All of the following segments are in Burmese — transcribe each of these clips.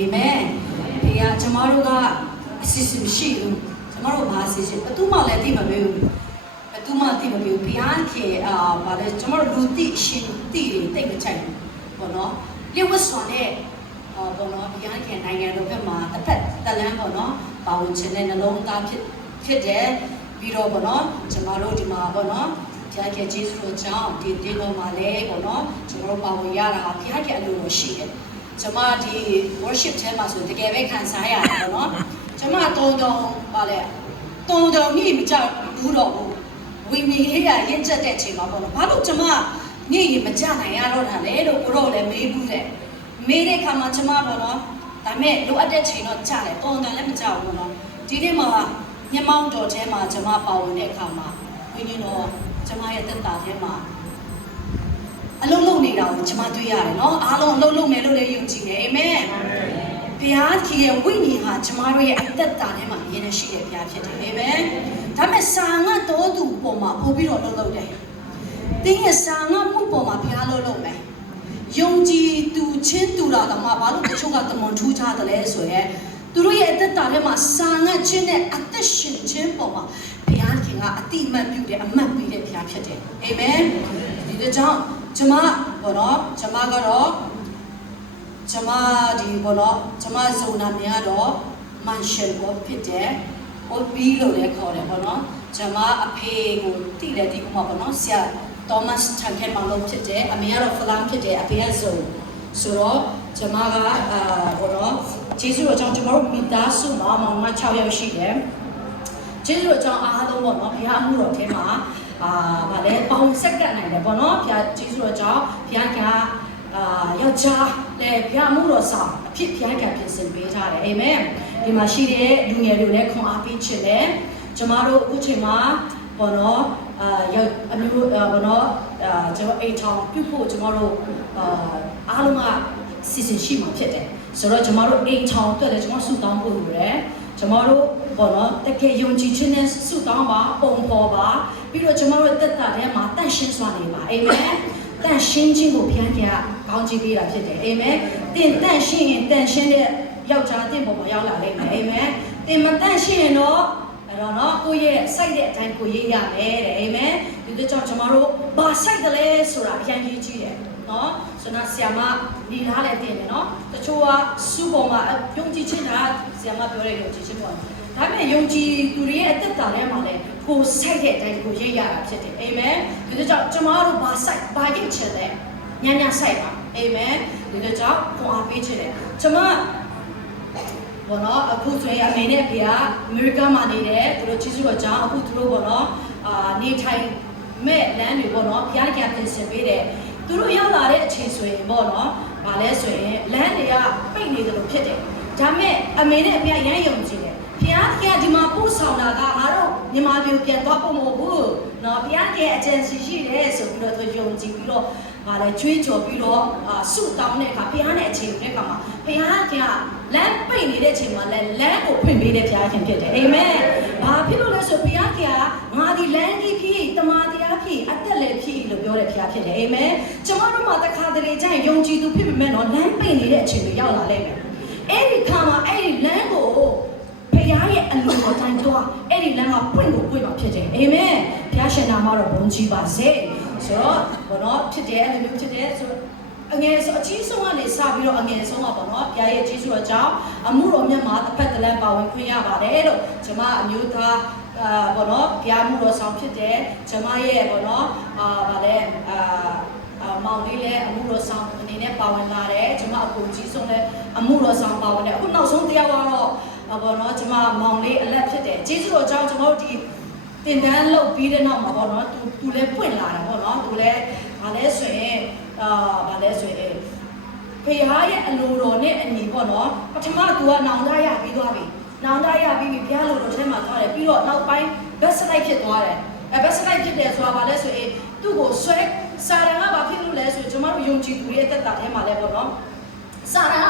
အာမင်ဒီကကျွန်တော်တို့ကအစီအစဉ်မရှိဘူးကျွန်တော်တို့ဘာအစီအစဉ်ဘယ်သူမှလည်းသိမပေးဘူးဘယ်သူမှသိမပေးဘူးဘုရားခင်ဗာလဲကျွန်တော်တို့လူသိရှင်သိတွေတိတ်မချိုက်ဘူးပေါ့နော်လျှို့ဝှက်စွာနဲ့ပေါ့နော်ဘုရားခင်နိုင်ငံတော်ဘက်မှာတစ်ဖက်တလန်းပေါ့နော်ပါဝင်ခြင်းနဲ့နှလုံးသားဖြစ်တယ်ပြီးတော့ပေါ့နော်ကျွန်တော်တို့ဒီမှာပေါ့နော်ဘုရားခင်ယေရှုတော်ကြောင့်ဒီတင်းတော်မှာလဲပေါ့နော်ကျွန်တော်တို့ပါဝင်ရတာဘုရားခင်အလိုတော်ရှိတယ်ကျွန်မဒီ worship ထဲမှာဆိုတကယ်ပဲခံစားရတယ်ပေါ့နော်ကျွန်မတုံပါလေတုံညိမကြဘူးတော့ဘူးဝိညာဉ်ရေးရရင်ချက်တဲ့အချိန်မှာပေါ့နော်ဘာလို့ကျွန်မညိရင်မကြနိုင်ရတော့တာလဲလို့ကိုတော့လည်းမေးဘူးတဲ့မေးတဲ့အခါမှာကျွန်မပေါ့နော်ဒါမဲ့လိုအပ်တဲ့ချိန်တော့ကြတယ်တုံလည်းမကြဘူးပေါ့နော်ဒီနေ့မှာမျက်မှောက်တော်ထဲမှာကျွန်မပါဝင်တဲ့အခါမှာဝိညာဉ်တော်ကျွန်မရဲ့တက်တာထဲမှာအလုံးလုံးနေတာကိုကျွန်မတွေ့ရတယ်နော်အားလုံးအလုံးလုံးမယ်လို့လည်းယုံကြည်တယ်အာမင်ဘုရားကြီးရဲ့ဝိညာဉ်ဟာကျွန်မတို့ရဲ့အသက်တာထဲမှာအရင်ရှိတဲ့ဘုရားဖြစ်တယ်အာမင်ဒါပေမဲ့စာငတ်တော်သူပုံမှာပို့ပြီးတော့လှုပ်လှုပ်တယ်တင်းရဲ့စာငတ်မှုပုံမှာဘုရားလှုပ်လှုပ်မယ်ယုံကြည်သူချင်းတူတာတော့မှဘာလို့တချို့ကတမန်ထူးခြားတယ်လဲဆိုရဲသူတို့ရဲ့အသက်တာထဲမှာစာငတ်ခြင်းနဲ့အသက်ရှင်ခြင်းပုံမှာဘုရားခင်ကအတိအမှန်ပြုတယ်အမှတ်ပေးတဲ့ဘုရားဖြစ်တယ်အာမင်ဒီကြောင့်ကျွန်မဘောနော်ကျွန်မကတော့ကျွန်မဒီဘောနော်ကျွန်မဇုံနာများတော့မန်ရှယ်ဘောဖြစ်တယ်။ဟိုဘီလို့လည်းခေါ်တယ်ဘောနော်ကျွန်မအဖေကိုတည်တယ်ဒီကမှာဘောနော်ဆရာသောမတ်ထန်ခဲမောင်လို့ဖြစ်တယ်အမေကတော့ဖလန်ဖြစ်တယ်အဖေကဇုံဆိုတော့ကျွန်မကဘောနော်ကျေးဇူးတော်ကြောင့်ကျွန်တော်တို့မိသားစုမှာမောင်မ6ယောက်ရှိတယ်။ကျေးဇူးတော်ကြောင့်အားလုံးဘောနော်ဘုရားမှုတော်ထဲမှာဗာလဲပေါင်းဆက်ကပ်နိုင်တယ်ပေါ့နော်ဘုရားကျေးဇူးတော်ကြောင့်ဘုရားကယောက်ျားလည်းဘုရားမှုတော်ဆောင်အဖြစ်ဘုရားကပြင်ဆင်ပေးထားတယ်အာမင်ဒီမှာရှိတဲ့လူငယ်တွေလည်းခွန်အားပေးခြင်းနဲ့ကျမတို့အခုချိန်မှာပေါ့နော်ရောက်အမျိုးပေါ့နော်ကျွန်တော်အိမ်ထောင်ပြုဖို့ကျမတို့အားလုံးကစီစဉ်ရှိမှာဖြစ်တယ်ဆိုတော့ကျမတို့အိမ်ထောင်အတွက်လည်းကျမဆုတောင်းဖို့လိုတယ်ကျမတို့ဘောနော်တကယ်ယုံကြည်ခြင်းနဲ့ဆုတောင်းပါပုံပေါ်ပါပြီးတော့ကျမတို့တက်တာထဲမှာတန့်ရှင်းစွာနေပါအာမင်တန့်ရှင်းခြင်းကိုဘုရားကကောင်းချီးပေးတာဖြစ်တယ်အာမင်တင်တန့်ရှင်းရင်တန့်ရှင်းတဲ့ယောက်ျားတင့်ပေါ်မှာရောက်လာလိမ့်မယ်အာမင်တင်မတန့်ရှင်းရင်တော့အဲ့တော့နော်ကိုယ့်ရဲ့စိုက်တဲ့အတိုင်းကိုရေးရမယ်တဲ့အာမင်ဒီတော့ကျမတို့ဘာစိုက်တယ်လဲဆိုတာအရင်ကြီးကြည့်တယ်နော်ဆိုတော့ဆရာမနေထားလဲတင်တယ်နော်တချို့ကစုပေါ်မှာယုံကြည်ခြင်းကဆရာမပြောတဲ့ယုံကြည်ခြင်းပေါ့ဒါပေမဲ့ယုံကြည်သူတွေရဲ့အသက်တာထဲမှာလည်းကိုစိုက်တဲ့အတိုင်းကိုရိပ်ရတာဖြစ်တယ်အာမင်ဒီလိုကြောင့်ကျမတို့ဘာစိုက်ဘာရိပ်ချင်လဲညစိုက်ပါအာမင်ဒီလိုကြောင့်ကိုအားပေးချင်တယ်ကျမဘောနော်အခုဆိုရင်အမေနဲ့ဖေကအမေရိကန်မှာနေတယ်သူတို့ချစ်စုတော်ကြောင့်အခုသူတို့ဘောနော်နေထိုင်မဲ့လမ်းတွေဘောနော်ဘုရားကပြင်ဆင်ပေးတယ်သူတို့ရောက်လာတဲ့အချိန်ဆိုရင်ပေါ့နော်။ဘာလဲဆိုရင်လမ်းတွေကပိတ်နေတယ်လို့ဖြစ်တယ်။ဒါမဲ့အမေနဲ့အဖေရမ်းယုံကြည်တယ်။ဘုရားကဒီမှာပို့ဆောင်တာကငါတို့မြန်မာပြည်ပြန်သွားဖို့မဟုတ်ဘူး။နော်ဘုရားရဲ့အကြံစီရှိတယ်ဆိုပြီးတော့သူယုံကြည်ပြီးတော့ဘာလဲကြွေးကြော်ပြီးတော့ဆုတောင်းတဲ့အခါဘုရားနဲ့အချိန်တဲ့အခါမှာဘုရားကလမ်းပိတ်နေတဲ့အချိန်မှာလည်းလမ်းကိုဖွင့်ပေးတဲ့ဘုရားရှင်ဖြစ်တယ်။အာမင်။ဘာဖြစ်လို့လဲဆိုဘုရားကငါဒီလမ်းကြီးဖြစ်တမန်တရားဖြစ်အသက်လည်းဖြစ်လို့ပြောတဲ့ဘုရားဖြစ်တယ်။အာမင်။ကျမတို့မှာတခါတလေကျရင်ယုံကြည်သူဖြစ်ပေမဲ့တော့လမ်းပိတ်နေတဲ့အချိန်တွေရောက်လာလိမ့်မယ်။အဲ့ဒီခါမှာအဲ့ဒီလမ်းကိုဘုရားရဲ့အလိုတော်တိုင်းတော့အဲ့ဒီလမ်းကပွင့်ကိုပွင့်မှာဖြစ်တယ်။အာမင်။ဘုရားရှင်နာမတော်ဘုန်းကြီးပါစေ။ဆိုတော့ဘောနော်ဖြစ်တယ်အဲ့လိုမျိုးဖြစ်တယ်ဆိုအငယ်ဆိုအကြီးဆုံးကနေစပြီးတော့အငယ်ဆုံးပါပေါ့နော်ဘုရားရဲ့ကျေးဇူးတော်ကြောင့်အမှုတော်မြတ်မှာတစ်ဖက်တစ်လမ်းပါဝင်ခွင့်ရပါတယ်လို့ကျွန်မအမျိုးသားဘောနော်ဘုရားမှုတော်ဆောင်ဖြစ်တယ်ကျွန်မရဲ့ဘောနော်ဗာလဲမောင်လေးလည်းအမှုတော်ဆောင်အနေနဲ့ပါဝင်လာတယ်ကျွန်မအကူကြီးဆုံးလည်းအမှုတော်ဆောင်ပါဝင်တယ်အခုနောက်ဆုံးတရားကတော့ဘောနော်ကျွန်မမောင်လေးအလက်ဖြစ်တယ်ကျေးဇူးတော်ကြောင့်ကျွန်တော်ဒီတင်တန်းလုပ်ပြီးတဲ့နောက်မှာပေါ့နော်သူလည်းပွင့်လာတယ်ပေါ့နော်သူလည်းဗာလဲဆိုရင်ဗာလဲဆိုရင်ဖခင်ရဲ့အလိုတော်နဲ့အညီပေါ့နော်ပထမသူကနောင်တရပြီးသွားပြီနောင်တရပြီးဘုရားလိုတော်ထဲမှာသွားတယ်ပြီးတော့နောက်ပိုင်းဘက်စလိုက်ဖြစ်သွားတယ်ဘက်စလိုက်ဖြစ်တယ်ဆိုတာဗာလဲဆိုရင်သူ့ကိုဆွဲစာရန်ကဘာဖြစ်လို့လဲဆိုကျွန်တော်တို့ယုံကြည်သူရဲ့အသက်တာထဲမှာလဲပေါ့နော်စာရန်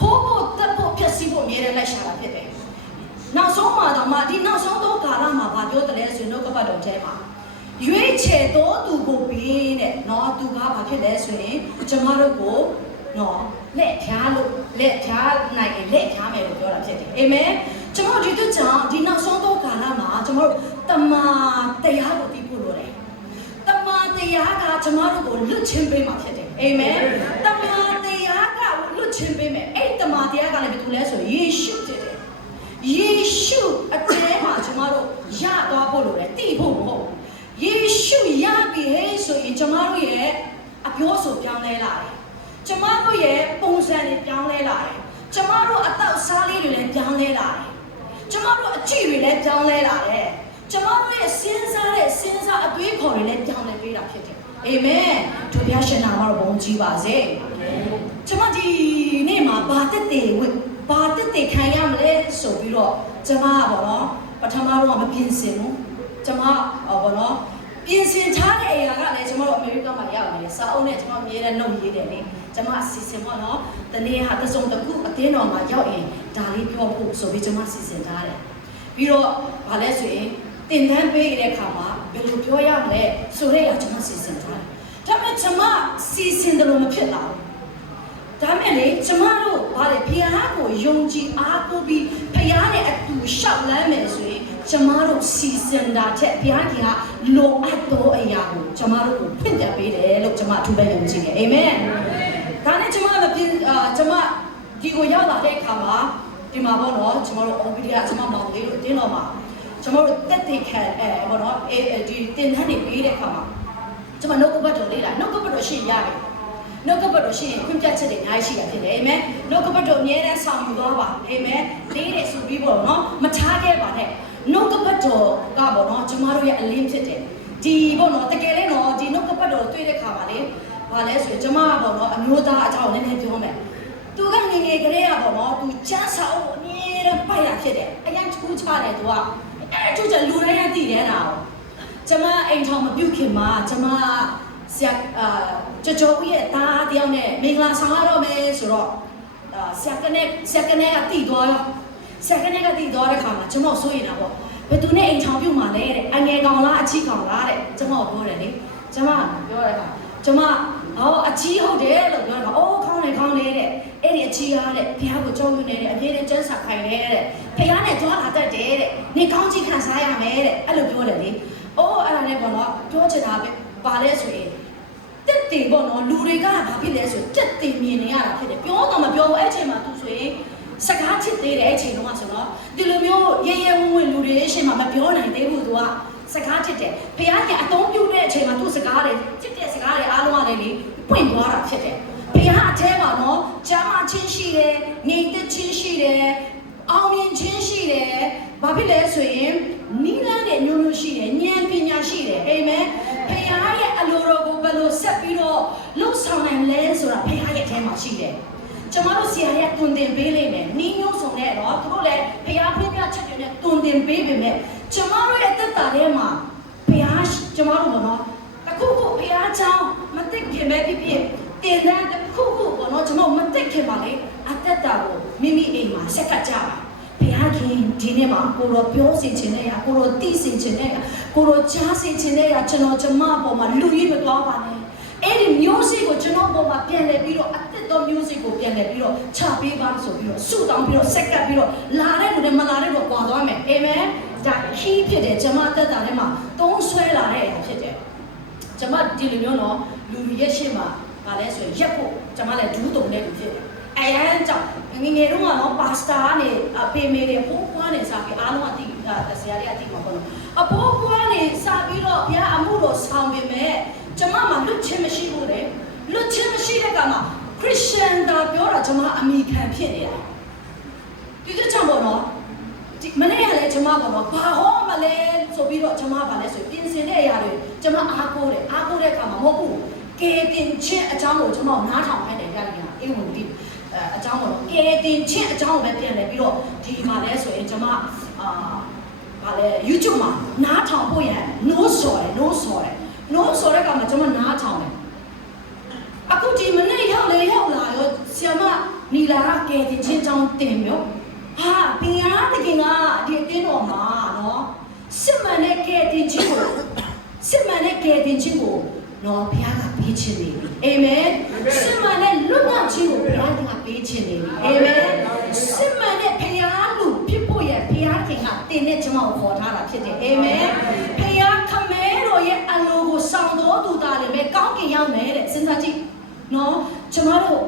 ကခိုးဖို့တက်ဖို့ဖြစ်စီဖို့အမြဲတမ်းလိုက်ရှာတာဖြစ်တယ်နောက်ဆုံးမှာတော့ဒီနောက်ဆုံးတော့ကာလမှာဗာပြောတယ်လဲဆိုရင်နှုတ်ကပတ်တော်ထဲမှာရွေးချယ်တော်သူကိုပြီးတဲ့နော်သူကဘာဖြစ်လဲဆိုရင်ကျမတို့ကို နော်လက်ဖြားလို့လက်ဖြားနိုင်ရင်လက်ဖြားမယ်လို့ပြောတာဖြစ်တယ်အာမင်ကျွန်တော်ဒီတို့ကြောင့်ဒီနောက်ဆုံးသောကာလမှာကျွန်တော်တမန်တရားကိုသိဖို့လိုတယ်တမန်တရားကကျွန်တော်တို့ကိုလွတ်ချင်းပေးမှာဖြစ်တယ်အာမင်တမန်တရားကလွတ်ချင်းပေးမယ်အဲ့တမန်တရားကလည်းဘယ်သူလဲဆိုယေရှုဖြစ်တယ်ယေရှုအတဲမှာကျွန်တော်တို့ရသွားဖို့လိုတယ်သိဖို့မဟုတ်ယေရှုရပြီဟဲ့ဆိုရင်ကျွန်တော်တို့ရဲ့အပြောဆိုပြောင်းလဲလာတယ်ကျမတို့ရဲ့ပုံစံတွေပြောင်းလဲလာတယ်ကျမတို့အတော့စားလေးတွေလည်းပြောင်းလဲလာတယ်ကျမတို့အကြည့်တွေလည်းပြောင်းလဲလာတယ်ကျမတို့ရဲ့စဉ်းစားအတွေးခေါ်တွေလည်းပြောင်းလဲပေးတာဖြစ်တယ်အာမင်သူဘုရားရှင်နာမတော်ဘုန်းကြီးပါစေကျမဒီနေ့မှာဘာတက်တယ်ခံရမလဲဆိုပြီးတော့ကျမကပေါ့နော်ပထမတော့မပြင်ဆင်ဘူးကျမပေါ့နော်ပြင်ဆင်ထားတဲ့အရာကလည်းကျွန်တော်တို့အမေရိကန်မှာရောက်နေတယ်စာအုပ်နဲ့ကျွန်တော်အမြဲတမ်းနှုတ်ရေးတယ်လေကျွန်မအစီအစဉ်ပေါ့နော်တနေ့ဟာတစုံတစ်ခုအတင်းတော်မှာရောက်ရင်ဒါလေးပြောဖို့ဆိုပြီးကျွန်မစီစဉ်ထားတယ်ပြီးတော့ဗာလဲဆိုရင်တင်တန်းပေးတဲ့အခါမှာဘယ်လိုပြောရမလဲဆိုတဲ့အရာကျွန်မစီစဉ်ထားတယ်ဒါပေမဲ့ကျွန်မစီစဉ်တယ်လို့မဖြစ်လာဘူးဒါမဲ့လေကျမတို့ဗါလေဘုရားကိုယုံကြည်အားကိုးပြီးဘုရားနဲ့အတူရှောက်လန်းမယ်ဆိုရင်ကျမတို့စီစဉ်တာတဲ့ဘုရားကြီးကလိုအပ်သောအရာကိုကျမတို့ကိုဖွင့်ပြပေးတယ်လို့ကျမအထူးပဲယုံကြည်တယ်အာမင်ဒါနဲ့ကျမမပြင်ကျမဒီကိုရောက်လာတဲ့အခါမှာဒီမှာပေါ့နော်ကျမတို့အော်ဗီဒီယာကျမမောင်လေးတို့အတင်းတော်မှာကျမတို့တက်တေခံပေါ့နော်ဒီတင်ထမ်းနေပေးတဲ့အခါမှာကျမနှုတ်ကပတ်တော်လေးလာနှုတ်ကပတ်တော်ရှိရတယ်နှုတ်ကပတ်တော်ရှိရင်ခွင့်ပြချက်တွေအများကြီးရှိတာဖြစ်တယ်အာမင်နှုတ်ကပတ်တော်အမြဲတမ်းဆောင်ယူသွားပါအာမင်လေးတဲ့ဆိုပြီးပေါ့နော်မထားခဲ့ပါနဲ့နှုတ်ကပတ်တော်ကပေါ့နော်ကျမတို့ရဲ့အလင်းဖြစ်တယ်ဒီပေါ့နော်တကယ်လည်းနော်ဒီနှုတ်ကပတ်တော်တွေ့တဲ့ခါပါလေဘာလဲဆိုရင်ကျမကပေါ့နော်အမျိုးသားအကြောင်းနည်းနည်းပြောမယ်သူကငငယ်ကလေးကပေါ့နော်သူချမ်းစာအုပ်အမြဲတမ်းပိုက်တာဖြစ်တယ်အရင်ချူးချတယ်သူကအဲ့ကျလူတိုင်းကသိတယ်နာကျမအိမ်ထောင်မပြုတ်ခင်မှာကျမဆရာကျော်ဦးရဲ့သားတယောက်နဲ့မင်္ဂလာဆောင်ရတော့မယ်ဆိုတော့ဆရာကနေကတည်သွားရောဆရာကနေကတည်သွားတဲ့ခါမှာကျမဆိုရင်တာပေါ့ဘယ်သူနဲ့အိမ်ထောင်ပြုတ်မှလဲတဲ့အငယ်ကောင်လားအချီကောင်လားတဲ့ကျမပြောတယ်လေကျမပြောတဲ့ခါကျမအချီဟုတ်တယ်လို့ပြောတာအိုးခေါင်းနေတဲ့အဲ့ဒီအချီရတဲ့ဘုရားကိုကြောက်ရွံ့နေတဲ့အပြည့်နဲ့ကျန်းစာခိုင်နေတဲ့ဘုရားနဲ့ကြွားလာတတ်တယ်တဲ့နေကောင်းကြီးခံစားရမယ်တဲ့အဲ့လိုပြောတယ်လေအိုးအဲ့ဒါနဲ့ပေါ့နော်ပြောချင်တာပါလဲဆိုရင်တက်တင်ပေါ့နော်လူတွေကဘာဖြစ်လဲဆိုတက်တင်မြင်နေရတာဖြစ်တယ်ပြောတော့မပြောဘူးအဲ့ချိန်မှာသူဆိုရင်စကားချစ်သေးတယ်အဲ့ချိန်တုန်းကဆိုတော့ဒီလိုမျိုးရဲရဲဝံ့ဝံ့လူတွေအချိန်မှာမပြောနိုင်သေးဘူးသူကစကားချစ်တယ်ဘုရားကအသုံးပြုတဲ့အချိန်မှာသူစကားတွေချစ်တဲ့စကားတွေအားလုံးကလည်းလေပွင့်သွားတာဖြစ်တယ်ဘုရားအထဲမှာနော်ကြားမချင်းရှိတယ်နေသက်ချင်းရှိတယ်အောင်မြင်ခြင်းရှိတယ်ဘာဖြစ်လဲဆိုရင်နိလန်းတဲ့မျိုးမျိုးရှိတယ်ဉာဏ်ပညာရှိတယ်အာမင်ဘုရားရဲ့အလိုတော်ကိုဘယ်လိုဆက်ပြီးတော့လှုပ်ဆောင်နိုင်လဲဆိုတာဘုရားရဲ့အထဲမှာရှိတယ်ကျမတို့ဆရာရဲ့တွင်တင်ပေးလိမ့်မယ်နှီးညွှန်းဆောင်တဲ့တော့သူတို့လည်းဘုရားဖွင့်ပြချက်တွေနဲ့တွင်တင်ပေးပေမဲ့ကျမတို့ရဲ့သက်တာထဲမှာဘုရားကျမတို့ကတော့အခုခုဘုရားကြောင့်မသိခင်ပဲဖြစ်ဖြစ်တင်တဲ့ခုခုပေါ့နော်ကျမတို့မသိခင်ပါလေအသက်တာကိုမိမိအိမ်မှာဆက်ကကြပါဘုရားခင်ဒီနေ့မှာကိုရောပြောစီခြင်းနဲ့ကိုရောသိစီခြင်းနဲ့ကိုရောကြားစီခြင်းနဲ့ကျွန်တော်ကျမအပေါ်မှာလူကြီးမသွားပါနဲ့အဲ့ဒီမျိုးစေ့ကိုကျွန်တော်ပေါ်မှာပြန်လဲပြီးတော့အသက်တော်မျိုးစေ့ကိုပြန်လဲပြီးတော့ချပေးပါဆိုပြီးတော့ဆုတောင်းပြီးတော့ဆက်ကပ်ပြီးတော့လာတဲ့လူတွေမလာတဲ့တော့ကွာသွားမယ်အာမင်ဒါခီးဖြစ်တယ်ကျမအသက်တာထဲမှာသုံးဆွဲလာတဲ့အရာဖြစ်တယ်ကျမဒီလိုမျိုးတော့လူရဲ့ရှေ့မှာဗာလဲဆိုရင်ရက်ဖို့ကျမလည်းဒူးတုံတဲ့လူဖြစ်တယ်အရန်ကြောင့်ငငယ်တုန်းကတော့ပါစတာကနေပေမေတွေပိုးပွားနေစားပြီးအားလုံးအတိဆရာလေးအတိမှာပေါ့နော်အပိုးပွားနေစားပြီးတော့ဘုရားအမှုတော်ဆောင်ပေမဲ့ကျမမှာလွတ်ချင်းမရှိဘူးလေလွတ်ချင်းမရှိတဲ့ကမှာခရစ်ယာန်တာပြောတာကျမအမိခံဖြစ်နေတာဒီကကြောင့်ပေါ့နော်ဒီမနေ့ကလည်းကျမပေါ့နော်ဘာဟောမလဲဆိုပြီးတော့ကျမဗာလဲဆိုပြင်ဆင်တဲ့အရာတွေကျမအားကိုးတဲ့အခါမှာမဟုတ်ဘူးကဲတင်ချင်းအကြောင်းကိုကျမနားထောင်ခိုင်းတယ်ရတယ်အင်ဝင်ဒီအကြောင်းပေါ့ကဲတင်ချင်းအကြောင်းကိုပဲပြန်လဲပြီးတော့ဒီမှာလဲဆိုရင်ကျမဗာလဲ YouTube မှာနားထောင်ဖို့ရန် no ဆိုတဲ့ကောင်မှာကျမနားထောင်တယ်အခုဒီမနေ့ရောက်လာရောဆရာမနီလာကဲတင်ချင်းအကြောင်းတင်မျိုးဟာဘုရားတခင်ကဒီအတင်းတော်မှာနော်စစ်မှန်တဲ့ကဲတင်ချင်းကိုနော်ဘုရားက ပေးခြင်းနေပြီအာမင်စစ်မှန်တဲ့လွတ်မြောက်ခြင်းကိုဘုရားခင်ကပေးခြင်းနေပြီအာမင်စစ်မှန်တဲ့ဘုရားလူဖြစ်ဖို့ရဘုရားခင်ကတင်တဲ့ကျွန်တော်ခေါ်ထားတာဖြစ်တယ်အာမင်ဘုရားခမဲတော်ရဲ့အလိုကိုဆောင်တော်သူသားလည်းပဲကောင်းကင်ရောက်မယ်တဲ့စဉ်းစားကြည့်နော်ကျွန်တော်တို့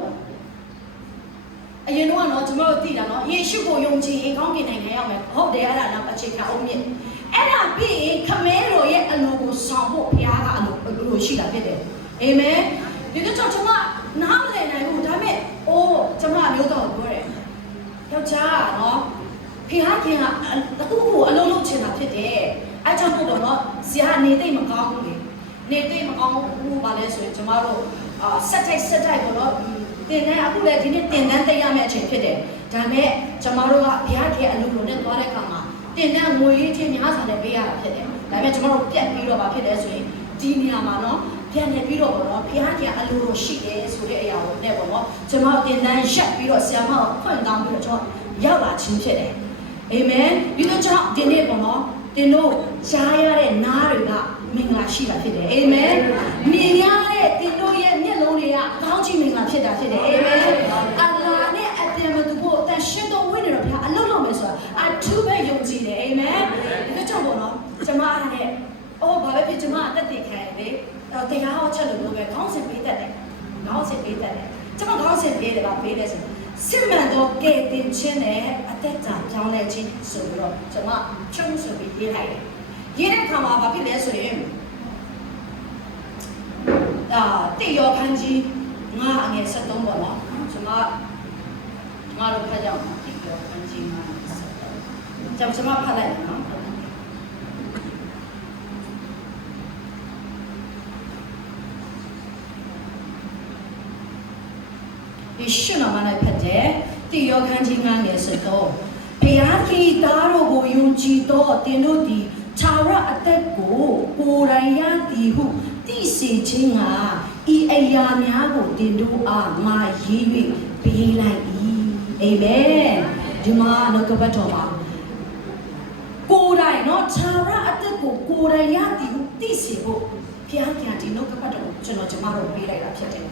အရင်တော့နော်ကျွန်တော်တို့သိတာနော်ယေရှုကိုယုံကြည်ရင်ကောင်းကင်နိုင်ငံရောက်မယ်ဟုတ်တယ်အဲ့ဒါတော့အခြေခံအောင်မြင့်အဲ့ဒါပြီးရင်ခမဲတော်ရဲ့အလိုကိုဆောင်ဖို့ဘုရားကအလိုရှိတာဖြစ်တယ်အာမင်ဒီတော့ကျွန်မနားမလည်နိုင်ဘူးဒါပေမဲ့အိုးကျွန်မမျိုးတော့ပြောတယ်ယောက်ျားနော်ဖះခင်ကအခုကိုအလုံးလုံးချင်တာဖြစ်တယ်အဲကြောင့်မို့တော့နော်ဇာနေသိမ့်မကောင်းဘူးလေနေသိမ့်မကောင်းဘူးပါလဲဆိုရင်ကျွန်မတို့ဆက်တိုက်ပေါ့နော်တင်တန်းအခုလည်းဒီနေ့တင်တန်းသိရမယ့်အချိန်ဖြစ်တယ်ဒါပေမဲ့ကျွန်မတို့ကဘုရားခင်အလုံးလုံးနဲ့သွားတဲ့အခါမှာတင်တန်းငွေရေးချင်းများစွာနဲ့ပေးရတာဖြစ်တယ်ဒါပေမဲ့ကျွန်မတို့ပြတ်ပြီးတော့ဗာဖြစ်တယ်ဆိုရင်ဒီနေရာမှာနော်ပြန်နေပြီးတော့ပေါ့နော်ဘုရားခင်အလိုလိုရှိတယ်ဆိုတဲ့အရာကိုနဲ့ပေါ့နော်ကျွန်တော်တင်တန်းရက်ပြီးတော့ဆရာမကိုဖွင့်တောင်းပြီးတော့ကျွန်တော်ရောက်လာခြင်းဖြစ်တယ်အာမင်ဒီလိုကြောင့်ဒီနေ့ပေါ့နော်တင်တို့ကြားရတဲ့နားတွေကမင်္ဂလာရှိတာဖြစ်တယ်အာမင်မြင်ရတဲ့တင်တို့ရဲ့မျက်လုံးတွေကကောင်းချီးမင်္ဂလာဖြစ်တာဖြစ်တယ်အာမင်အလ္လာဟ်နဲ့အတန်မတူဖို့အတန်ရှင်တော်ဝိညာဉ်တော်ဘုရားအလုံးလုံးမယ်ဆိုတာအထူးပဲယုံကြည်တယ်အာမင်ဒီလိုကြောင့်ပေါ့နော်ကျွန်မအားနဲ့အော်ဘာပဲဖြစ်ကျွန်မအသက်တည်ခံရလေတရားဟောချက်လို့ပဲခေါင်းစဉ်ပေးတတ်တယ်ခေါင်းစဉ်ပေးတတ်တယ်ကျွန်မခေါင်းစဉ်ပေးတယ်ပါပေးတယ်ဆိုစစ်မှန်သောကဲ့တင်ခြင်းနဲ့အသက်တာပြောင်းလဲခြင်းဆိုပြီးတော့ကျွန်မချုံဆိုပြီးရေးလိုက်တယ်ရေးတဲ့အခါမှာဘာဖြစ်လဲဆိုရင်တိယောခန်းကြီးငါအငယ်73ပေါ့နော်ကျွန်မတို့ဖတ်ကြအောင်တိယောခန်းကြီးငါ73ကျွန်မဖတ်လိုက်နော်ဒီရှုနာမ၌ဖတ်တဲ့တိယောခန်းကြီးငါငယ်73ဘုရားခင်သားတော်ကိုယုံကြည်သောတင်တို့သည်ခြာရအသက်ကိုကိုယ်တိုင်ရသည်ဟုသိစေခြင်းကဤအရာများကိုတင်တို့အားငါရေး၍ပေးလိုက်၏အာမင်ဒီမှာနှုတ်ကပတ်တော်မှာကိုယ်တိုင်နော်ခြာရအသက်ကိုကိုယ်တိုင်ရသည်ဟုသိစေဖို့ဘုရားခင်ဒီနှုတ်ကပတ်တော်ကိုကျွန်တော်ပေးလိုက်တာဖြစ်တယ်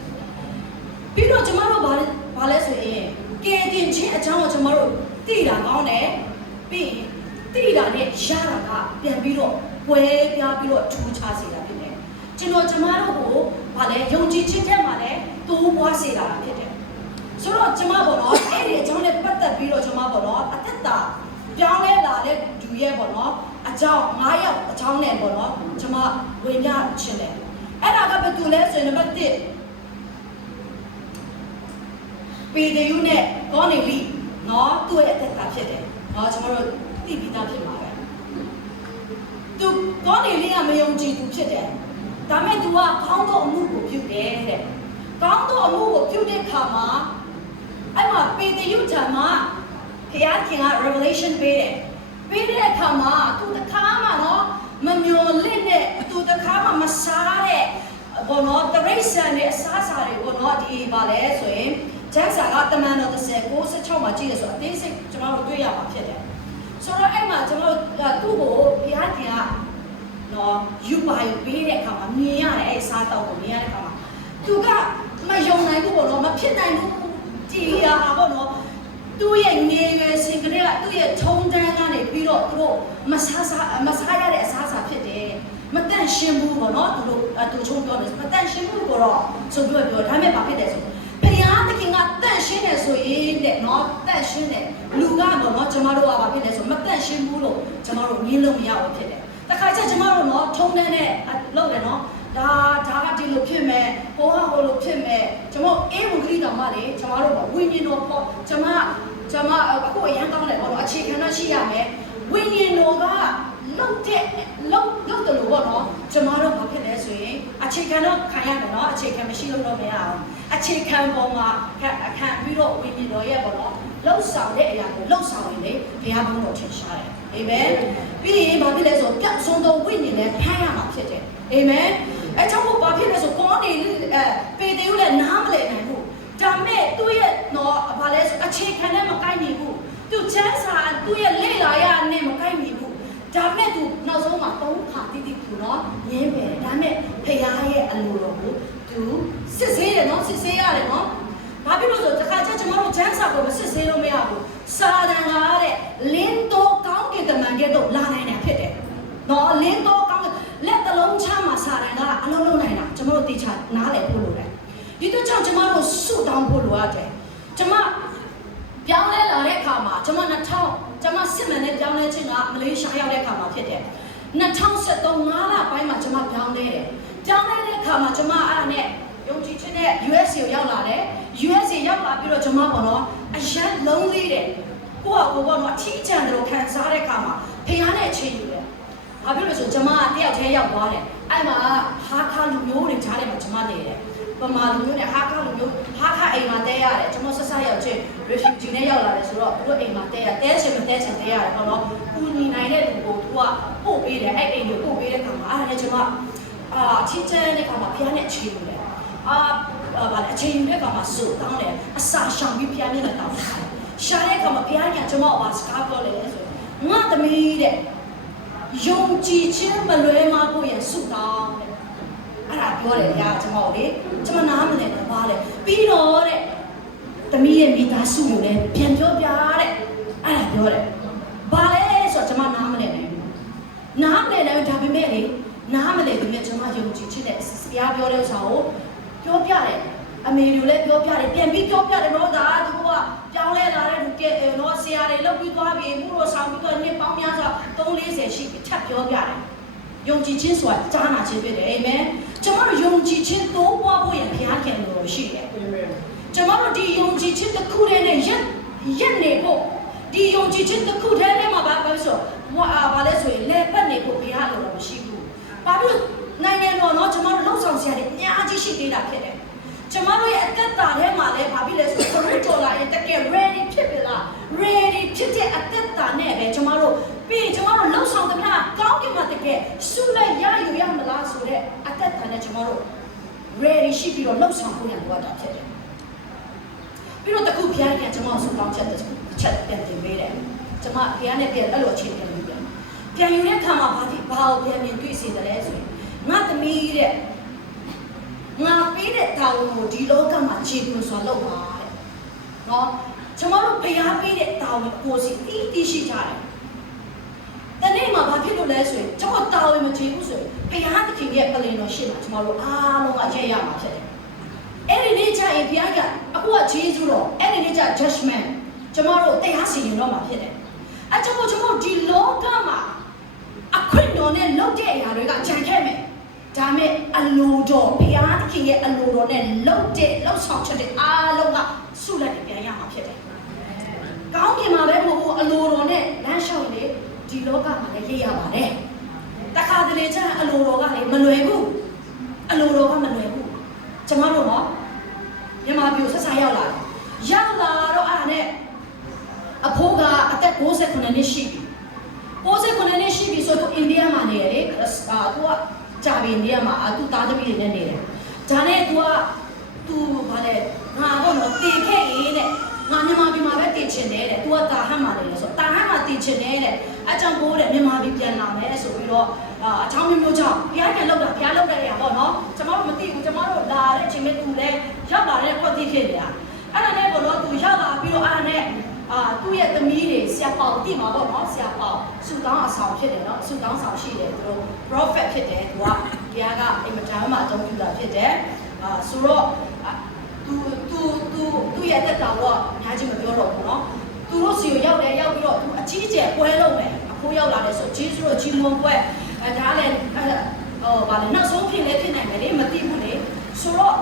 ပြီးတော့ကျွန်တော်တို့ဘာလဲဆိုရင်ကဲတင်ချင်းအကြောင်းကိုကျွန်တော်တို့သိတာကောင်းတယ်ပြီးရင်သိတာနဲ့ရတာကပြန်ပြီးတော့ပွဲပြားပြီးတော့ထူးခြားစေတာဖြစ်တယ်ကျွန်တော်တို့ကိုဘာလဲယုံကြည်ခြင်းချက်မှာလဲတိုးပွားစေတာဖြစ်တယ်ဆိုတော့ကျွန်မပေါ့နော်အဲ့ဒီအကြောင်းနဲ့ပတ်သက်ပြီးတော့ကျွန်မပေါ့နော်အသက်တာပြောင်းလဲလာတဲ့ဒူရဲ့ပေါ့နော်အကြောင်း9ယောက်အကြောင်းနဲ့ပေါ့နော်ကျွန်မဝင်ရခြင်းတယ်အဲ့ဒါကဘယ်သူလဲဆိုရင်နံပါတ်1ပေတရုနဲ့ကောနေလိနော်သူ့ရဲ့အသက်တာဖြစ်တယ်နော်ကျွန်တော်တို့သိပြီးသားဖြစ်မှာပဲသူကောနေလိကမယုံကြည်သူဖြစ်တယ်ဒါမဲ့သူကကောင်းသောအမှုကိုပြုတယ်တဲ့ကောင်းသောအမှုကိုပြုတဲ့အခါမှာအဲ့မှာပေတရုထံမှာဘုရားခင်က revelation ပေးတဲ့အခါမှာသူတခါမှနော်မမျော်လင့်တဲ့သူတခါမှမစားတဲ့ဘောနော်တရိတ်ဆန်တဲ့အစားအစာတွေဘောနော်ဒီပါလဲဆိုရင်ကျန်းစာကတမန်တော်36မှာကြည့်ရဆိုအသေးစိတ်ကျွန်တော်တို့တွေ့ရမှာဖြစ်တယ်ဆိုတော့အဲ့မှာကျွန်တော်တို့သူ့ကိုဘုရားခင်ကနော်ယူပါရပေးတဲ့အခါမှာမြင်ရတယ်အဲ့စားတော့ကိုမြင်ရတဲ့အခါမှာသူကမယုံနိုင်ဘူးပေါ့နော်မဖြစ်နိုင်ဘူးကြည်ရတာပေါ့နော်သူ့ရဲ့ငယ်ရွယ်စဉ်ကတည်းကသူ့ရဲ့ထုံတန်းကနေပြီးတော့သူတို့မစားရတဲ့အစားအစာဖြစ်တယ်မတန့်ရှင်းဘူးပေါ့နော်သူချုံပြောတယ်မတန့်ရှင်းဘူးကိုတော့ဆိုပြီးပြောဒါပေမဲ့ဘာဖြစ်တယ်ဆိုဘုရားသခင်ကတန့်ရှင်းတယ်ဆိုရင်တဲ့နော်တန့်ရှင်းတယ်လူကပေါ့နော်ကျမတို့ကဘာဖြစ်လဲဆိုမတန့်ရှင်းဘူးလို့ကျမတို့ငင်းလို့မရဘူးဖြစ်တယ်တခါကျကျမတို့နော်ထုံတန်းနဲ့လုပ်တယ်နော်ဒါကဒီလိုဖြစ်မယ်ဟိုလိုဖြစ်မယ်ကျမအေးဝဂရိတော်မလေးကျမတို့ဝိညာဉ်တော်ပေါ့ကျမအခုအရန်ကောင်းတယ်ပေါ့နော်အခြေခံတော့ရှိရမယ်ဝိညာဉ်တော်ကလုပ်တယ်လို့ပေါ့နော်ကျမတို့ဘာဖြစ်လဲဆိုရင်အခြေခံတော့ခံရမယ်နော်အခြေခံမရှိလို့တော့မရအောင်အခြေခံပေါ်မှာအခန့်ပြီးတော့ဝိညာဉ်တော်ရဲ့ပေါ့နော်လှုပ်ဆောင်တဲ့အရာကိုလှုပ်ဆောင်ရင်လေဘုရားဘုန်းတော်ထင်ရှားတယ်အာမင်ပြီးရင်ဘာဖြစ်လဲဆိုပျောက်ဆုံးသောဝိညာဉ်နဲ့ဖမ်းရမှာဖြစ်တယ်အာမင်အဲကြောင့်ဘာဖြစ်လဲဆိုကောနေပေတရုလည်းနားမလည်နိုင်ဘူးဒါမဲ့သူ့ရဲ့တော့ဘာလဲဆိုအခြေခံနဲ့မကိုက်ညီဘူးသူချမ်းစာသူ့ရဲ့လေ့လာရနဲ့မကိုက်ညီဘူးဒါမဲ့သူနောက်ဆုံးမှာ3ခါတိတိသူနော်ငင်းပဲဒါမဲ့ဖခင်ရဲ့အလိုတော်ကိုသူ သူစစ်ဆေးတယ်နော်စစ်ဆေးရတယ်နော်ဘာဖြစ်လို့ဆိုတခါကျကျွန်တော်တို့ဂျန်စာကိုမစစ်ဆေးလို့မရဘူးစာတန်ကတဲ့လင်းတော့ကောင်းကင်တမန်ကဲ့သို့လာနိုင်တယ်ဖြစ်တယ်နော်လင်းတော့ကောင်းလက်တလုံးချမှာစာတန်ကအလုံးလုံးနိုင်တာကျွန်တော်တို့တေချာနားလည်ဖို့လိုတယ်ဒီတော့ကြောင့်ကျွန်တော်တို့ဆုတောင်းဖို့လိုရတယ်ကျွန်မပြောင်းလဲလာတဲ့အခါမှာကျွန်မကျွန်မစစ်မှန်တဲ့ပြောင်းလဲခြင်းကမလေးရှားရောက်တဲ့အခါမှာဖြစ်တယ်2013 5လပိုင်းမှာကျွန်မပြောင်းလဲတယ်ပြောင်းလဲတဲ့အခါမှာကျွန်မအဲ့ဒါနဲ့ယုံကြည်ခြင်းနဲ့ USA ကိုရောက်လာတယ် USA ရောက်လာပြီးတော့ကျွန်မပေါ့နော်အရန်လုံးလေးတယ်ကိုယ့်ဟာကိုယ်ပေါ့နော်အထီးကျန်တယ်ခံစားတဲ့အခါမှာဖျားနဲ့အချိန်ယူတယ်။ဘာဖြစ်လို့ဆိုကျွန်မတယောက်တည်းရောက်သွားတယ်။အဲ့မှာဟာခါလူမျိုးတွေကြားထဲမှာကျွန်မနေတယ်။ပမာလူမျိုးနဲ့ဟာခါလူမျိုးဟာခါအိမ်မှာတဲရတယ်။ကျွန်တော်ဆက်ဆက်ရောက်ချင်း refugee နဲ့ရောက်လာတယ်ဆိုတော့သူတို့အိမ်မှာတဲရတဲချင်မတဲချင်တဲရတယ်ပေါ့နော်။ကူညီနိုင်တဲ့လူကိုသူကပို့ပေးတယ်အဲ့အိမ်ကိုပို့ပေးတဲ့ခါမှာအဲ့ဒါနဲ့ကျွန်မအထီးကျန်တဲ့ခါမှာဖျားနဲ့အချိန်ယူတယ်။ဗါလေအချိန်ယူတဲ့ခါမှာစိုးတောင်းတယ်အစာရှောင်ပြီးဖျားနဲ့တောင်းတယ်။ရှာတဲ့ခါမှာဖျားကကျွန်မဘာစကားပြောလဲဆိုငါသမီးတဲ့ယုံကြည်ခြင်းမလွဲမဖို့ရဆုတောင်းတဲ့အဲ့ဒါပြောတယ်ညာကျွန်တော်လေကျွန်မနားမလည်တော့ပါလေပြီးတော့တဲ့သမီးရဲ့မိသားစုကိုလည်းပြန်ပြောပြတဲ့အဲ့ဒါပြောတယ်ဘာလဲဆိုတော့ကျွန်မနားမလည်နိုင်ဘူးနားမလည်နိုင်ဒါပေမဲ့လေနားမလည်ပေမဲ့ကျွန်မယုံကြည်ခြင်းနဲ့ဆရာပြောတဲ့ဥစ္စာကိုပြောပြတယ်အမေတို့လည်းပြောပြတယ်ပြန်ပြီးပြောပြတယ်တော့ဒါသူကပြောင်းလဲလာတဲ့လူကနော်ဆရာတွေလောက်ပြီးသွားပြီမှုတော့ဆောင်ပြီးတော့နှစ်ပေါင်းများစွာ340ရှိထပ်ပြောပြတယ်ယုံကြည်ခြင်းဆိုတာကြားနာခြင်းဖြစ်တယ်အာမင်ကျွန်တော်တို့ယုံကြည်ခြင်းတိုးပွားဖို့ရဘုရားခင်လို့ရှိတယ်ကျွန်တော်တို့ဒီယုံကြည်ခြင်းတစ်ခုတည်းနဲ့ရက်နေဖို့ဒီယုံကြည်ခြင်းတစ်ခုတည်းနဲ့မှာဘာလဲဆိုဘာလဲဆိုရင်လက်ပတ်နေဖို့ဘုရားလို့မရှိဘူးဘာဖြစ်လို့နိုင်ငံတော်နော်ကျွန်တော်တို့လှုပ်ဆောင်ဆရာတွေအများကြီးရှိသေးတာဖြစ်တယ်ကျွန်တော်တို့ရဲ့အသက်တာထဲမှာလည်းဘာဖြစ်လဲဆိုတော့ခရစ်တော်လာရင်တကယ် ready ဖြစ်ပြီလား ready ဖြစ်တဲ့အသက်တာနဲ့ပဲကျွန်တော်တို့ပြီးကျွန်တော်တို့လှုပ်ဆောင်တဲ့များကောင်းကင်မှာတကယ်ဆုလက်ရယူရမလားဆိုတဲ့အသက်တာနဲ့ကျွန်တော်တို့ ready ရှိပြီးတော့လှုပ်ဆောင်ဖို့ရလိုတာဖြစ်တယ်ပြီးတော့တခုဖျားခင်ကျွန်တော်ဆုတောင်းချက်ချက်ပြန်တင်ပေးတယ်ကျွန်မဖျားနဲ့ပြန်အဲ့လိုအခြေပြန်ပြီးပြန်ယူတဲ့ခါမှာဘာကိုပြန်မြင်တွေ့စေတယ်လဲဆိုရင်ငါသမီးတဲ့ငါပေးတဲ့တာဝန်ကိုဒီလောကမှာခြေပွန်စွာလုပ်ပါတဲ့။နော်ကျွန်တော်တို့ဖျားပေးတဲ့တာဝန်ကိုစီတီးရှိကြတယ်။တနေ့မှာဘာဖြစ်လို့လဲဆိုရင်ကျွန်တော်တာဝန်မခြေဘူးဆိုရင်ဖျားသခင်ရဲ့ပလင်တော်ရှေ့မှာကျွန်တော်တို့အားလုံးကရက်ရမှာဖြစ်တယ်။အဲ့ဒီနေ့ကျရင်ဖျားကအခုကဂျေဇုတော်အဲ့ဒီနေ့ကျ judgment ကျွန်တော်တို့တရားစီရင်တော့မှာဖြစ်တယ်။ကျွန်တော်ဒီလောကမှာအခွင့်တော်နဲ့လုပ်တဲ့အရာတွေကကြံခဲ့မယ်။ဒါမဲ့အလိုတော်ဘုရားသခင်ရဲ့အလိုတော်နဲ့လှုပ်ဆောင်ချက်တွေအားလုံးကဆုလက်တွေပြန်ရမှာဖြစ်တယ်။ကောင်းကင်မှာပဲမဟုတ်ဘူးအလိုတော်နဲ့လမ်းလျှောက်နေဒီလောကမှာလည်းရရပါတယ်။တခါတလေကျရင်အလိုတော်ကလည်းမလွယ်ဘူး။အလိုတော်ကမလွယ်ဘူး။ကျမတို့ဟောမြန်မာပြည်ဆက်စားရောက်လာတယ်။ရောက်လာတော့အဲ့ဒါနဲ့အဖိုးကအသက်69နှစ်ရှိပြီ။69နှစ်ရှိပြီဆိုတော့အိန္ဒိယမှာနေရတယ်။သူကဂျာဗီနေရာမှာသူသားသမီးတွေနဲ့နေတယ်။ဒါနဲ့သူဗါလဲငါတော့တော့တည်ခဲ့ရေးတဲ့ငါမြန်မာပြည်မှာပဲတည်ချင်တယ်တဲ့။ तू ကတာဟတ်မှာနေတယ်ဆိုတာဟတ်မှာတည်ချင်တယ်တဲ့အကြောင်းကိုတဲ့မြန်မာပြည်ပြန်လာမယ်ဆိုပြီးတော့အချောင်းမျိုးကြောင့်ဘုရားပြန်လောက်တာဘုရားလောက်တဲ့နေရာပေါ့နော်။ကျွန်တော်တို့မသိဘူးကျွန်တော်တို့လာတဲ့အချိန်မဲ့သူလည်းရောက်လာတဲ့ခွက်သိဖြစ်နေတာ။အဲ့ဒါနဲ့ပေါ့နော်သူရောက်လာပြီးတော့အဲ့ဒါနဲ့သူ့ရဲ့သမီးတွေဆရာပေါင်တိမှာပေါ့နော်ဆရာပေါင်စုတောင်းအဆောင်ဖြစ်တယ်နော်စုတောင်းဆောင်ရှိတယ်သူတို့ prophet ဖြစ်တယ်သူကတရားကအင်မတန်မှအသုံးပြုတာဖြစ်တယ်ဆိုတော့သူ့ရဲ့တက်တာတော့အများကြီးမပြောတော့ဘူးနော်သူတို့စီကိုရောက်ပြီးတော့သူအကြီးကျယ်ပွဲလုပ်မယ်အခုရောက်လာတယ်ဆိုဂျေဇုတို့ကြီးမွန်ပွဲဒါလည်းဗာလေနောက်ဆုံးဖြစ်လည်းဖြစ်နိုင်တယ်လေမသိဘူးလေဆိုတော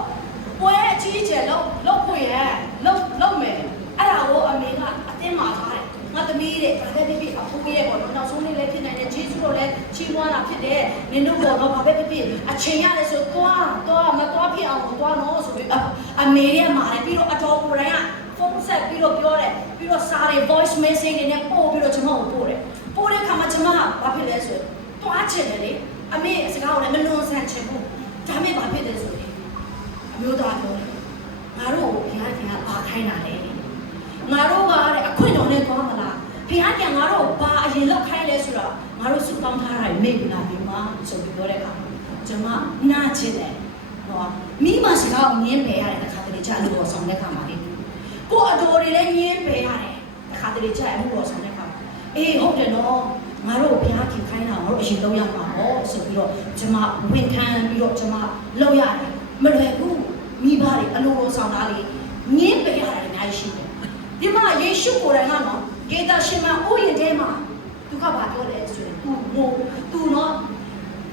့ပွဲအကြီးကျယ်လုပ်ဖို့ရလုပ်မယ်အဲ့ဒါကိုအမေကအတင်းမာထားတယ်ငါသမီးတဲ့ဒါလည်းဖြစ်အဖိုးရဲ့ပေါ့နော်နောက်ဆုံးနေ့လည်းဖြစ်နိုင်တယ်ဂျေဇုတို့လည်းချီးမွမ်းတာဖြစ်တယ်နင်တို့ပေါ့နော်ဘာပဲဖြစ်အချိန်ရတယ်ဆိုတော့မသွားဖြစ်အောင်သွားနော်ဆိုပြီးအမေရဲ့မာတယ်ပြီးတော့အတော်ကိုယ်တိုင်ကဖုန်းဆက်ပြီးတော့ပြောတယ်ပြီးတော့စာတွေ voice message တွေနဲ့ပို့ပြီးတော့ကျွန်မကိုပို့တဲ့ခါမှာကျွန်မကဘာဖြစ်လဲဆိုရင်တွားချင်တယ်လေအမေစကားကိုလည်းမလွန်ဆန်ချင်ဘူးဒါမဲ့ဘာဖြစ်တယ်ဆိုရင်အမျိုးသားပြောတယ်ငါတို့ကိုဘုရားခင်ကဘာခိုင်းတာလဲငါတို့ကအခွင့်တော်နဲ့သွားမလားဘုရားကငါတို့ဘာအရင်လောက်ခိုင်းလဲဆိုတော့ငါတို့စုပေါင်းထားတာမေ့ဘူးလားဒီမှာဆိုပြီးပြောတဲ့အခါကျွန်မနားချင်တယ် နော်မိမစကားကိုငင်းပယ်ရတယ်တစ်ခါတလေကြာအလိုတော်ဆောင်တဲ့ခါမှာလေကိုအတော်တွေလည်းငင်းပယ်ရတယ်တစ်ခါတလေကြာအလိုတော်ဆောင်တဲ့ခါအေးဟုတ်တယ်နော်ငါတို့ဘုရားခင်ခိုင်းတာငါတို့အရင်လုပ်ရမှာဟောဆိုပြီးတော့ကျွန်မဝန်ခံပြီးတော့ကျွန်မလုပ်ရတယ်မလွယ်ဘူးမိဘတွေအလိုတော်ဆောင်တာလေငင်းပယ်ရတယ်အများကြီးရှိတယ်ဒီမှာယေရှုကိုယ်တိုင်ကနော်ဂေတာရှင်မဥယျာဉ်ထဲမှာသူကဘာပြောလဲဆိုရင်သူနော်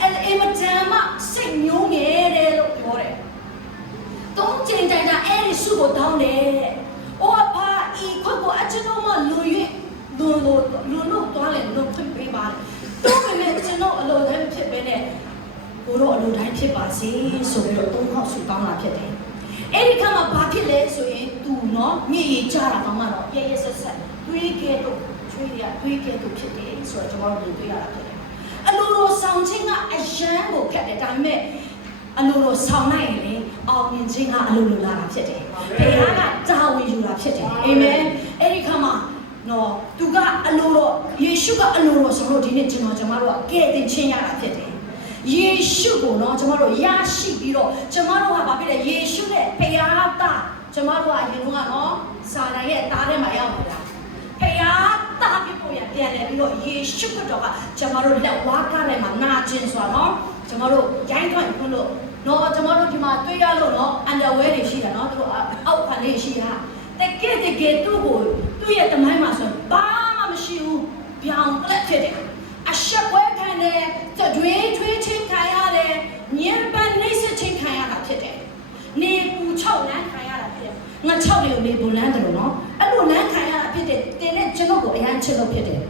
အမတန်မှစိတ်ညှိုးငယ်တယ်လို့ပြောတယ်။သုံးချိန်တိုင်တာအဲ့ဒီစုကိုတောင်းတယ်။အိုအဖာဤခွက်ကိုအကျွန်တော်မှလူ၍လူလို့တောင်းတယ်လို့ဖြစ်ပေးပါလေ။တော့မင်းကျွန်တော်အလိုတိုင်းဖြစ်ပဲနဲ့ကိုတော့အလိုတိုင်းဖြစ်ပါစေဆိုပြီးတော့သုံးခေါက်စုတောင်းလာဖြစ်တယ်။အဲ့ဒီခါမှာဘာဖြစ်လဲဆိုရင်သူနော်မြေကြီးကြတာမှတော့ရဲရဲဆက်ဆက်တွေးခဲ့တော့ချွေးရတွေးခဲ့တော့ဖြစ်တယ်ဆိုတော့ကျွန်တော်တို့တွေ့ရတာဖြစ်တယ်။အလိုလိုဆောင်ခြင်းကအယံကိုခက်တယ်ဒါပေမဲ့အလိုလိုဆောင်နိုင်ရင်လေအောင်မြင်ခြင်းကအလိုလိုလာတာဖြစ်တယ်။ဘုရားကတာဝန်ယူတာဖြစ်တယ်။အာမင်။အဲ့ဒီခါမှာနော်သူကအလိုလိုယေရှုကအလိုလိုဆောင်လို့ဒီနေ့ကျွန်တော်တို့ကကဲ့တင်ခြင်းရတာဖြစ်တယ်။ယေရှုကိုနော်ကျွန်တော်တို့ရရှိပြီးတော့ကျွန်တော်တို့ကဘာဖြစ်လဲယေရှုနဲ့ဘုရားသားကျွန်တော်တို့ကအရင်ကနော်စာရန်ရဲ့သားထဲမှာရောက်နေတာ။ဘုရားသားပြဖို့ရပြန်လဲပြီးတော့ယေရှုကတော့ကကျွန်တော်တို့လက်ဝါးကားထဲမှာနာကျင်စွာနော်ကျွန်တော်တို့ရိုင်းထွင်ခွန်းလို့နော်ကျွန်တော်တို့ဒီမှာတွေ့ရလို့နော်အန်ဒဝဲတွေရှိတယ်နော်သူတို့အောက်ခံလေးရှိတာတကယ်သူ့ကိုသူ့ရဲ့တမိုင်းမှာဆိုဘာမှမရှိဘူးပြောင်းလက်ဖြစ်တယ်အရှက်ဝဲခံတယ်တွေးထွေးချင်းခံရတယ်ညံပန်းနှိမ့်စစ်ချင်းခံရတာဖြစ်တယ်နေပူ6လမ်းခံရတာဖြစ်ငါ6တွေကိုနေပူလမ်းတယ်လို့နော်အဲ့လိုလမ်းခံရတာဖြစ်တယ်တင်နဲ့ကျွန်တော်ကိုအရန်ချစ်လို့ဖြစ်တယ်